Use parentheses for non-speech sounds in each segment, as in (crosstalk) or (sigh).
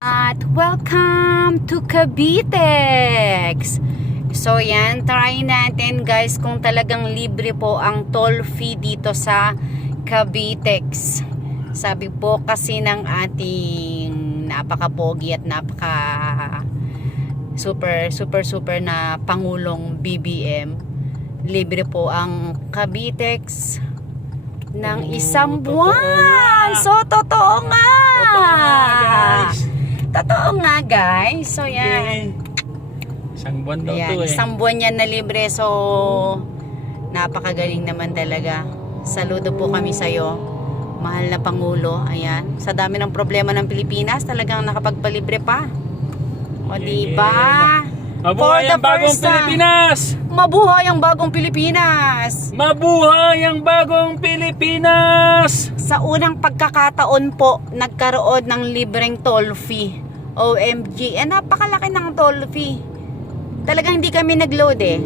At welcome to Cavitex! So yan, try natin guys kung talagang libre po ang toll fee dito sa Cavitex. Sabi po kasi ng ating napaka-pogi at napaka super super super na Pangulong BBM libre po ang Cavitex ng isang buwan. So, totoo nga. Totoo nga, guys. Totoo nga, guys. So, yan. Isang buwan daw Ayan, to eh. isang buwan yan na libre. So, napakagaling naman talaga. Saludo po kami sa'yo. Mahal na Pangulo. Ayan. Sa dami ng problema ng Pilipinas, talagang nakapagpalibre pa. O, Yeah. diba? Mabuhay ang bagong. Pilipinas! Mabuhay ang bagong Pilipinas! Mabuhay ang bagong Pilipinas! Sa unang pagkakataon po, nagkaroon ng libreng toll fee. OMG. Eh, napakalaki ng toll fee. Talagang hindi kami nag-load eh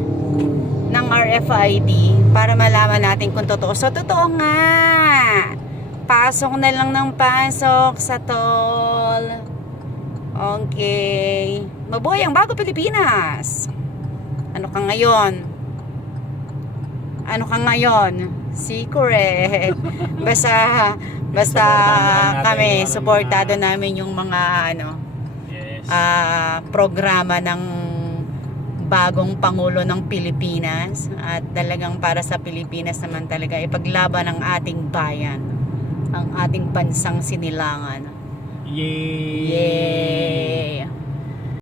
ng RFID para malaman natin kung totoo. So, totoo nga. Pasok na lang ng pasok sa toll. Okay. Mabuhay ang bago Pilipinas. Ano ka ngayon? Ano ka ngayon? Secret. (laughs) Basta, basta kami, yung suportado mga- namin yung mga ano, Ah, programa ng bagong Pangulo ng Pilipinas. At talagang para sa Pilipinas naman talaga ipaglaban ang ating bayan ang ating bansang sinilangan. Yay! yay